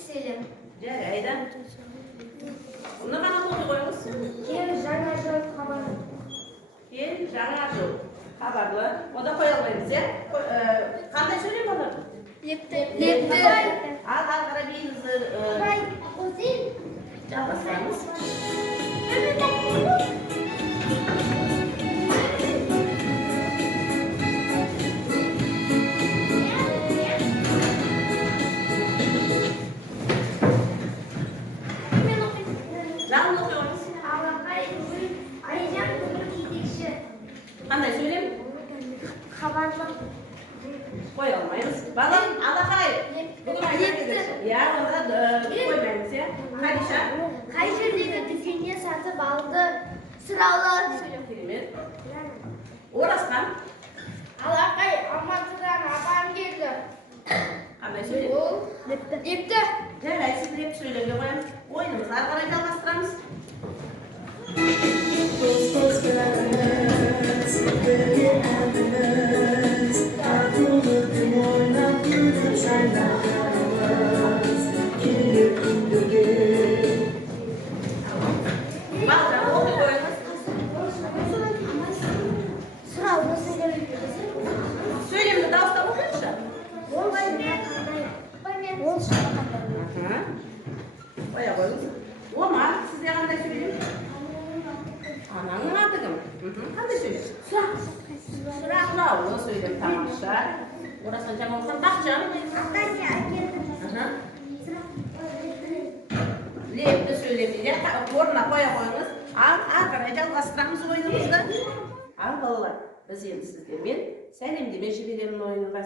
Selim. Жарайды. Bunu ғана тоқи қойыңыз. Kel жаңа жыл хабары. Kel жаңа жыл хабарлы. Ода қоя алмаймыз, иә? Қандай сөйлем болар? Лепті. Ал қарап үйіңізді жалғастырамыз. Жағын оқи қойыңыз. Қандай сөйлем? Хабарлық. Қоя алмаймыз. Балам, алақай. Бүгін айта кетеді. Иә, онда қоймаймыз, иә? Қадиша. Қай жердегі дүкеннен сатып алды? Сұраулы. Керемет. Оразхан. Алақай, Алматыдан апам келді. Қандай сөйлем? Лепті. Жарайды, сіз лепті сөйлемге қоямыз. Ойынымызды ары қарай жалғастырамыз. Балжан, оқи қойыңыз. Сұраулы сөйлем. Сөйлемді дауыстап оқиыңызшы. Қоя қойыңыз. Омар, сізде қандай сөйлем? Анаңның аты кім? Қандай сөйлем? Сұраулы сөйлем, тамаша. Оразхан жаңа оқыған Бақытжан. Лепті сөйлем дейді. Орнына қоя қойыңыз. Ал ары қарай жалғастырамыз ойынымызды. Ал балалар, біз енді сіздермен сәлемдеме жіберемін ойынға.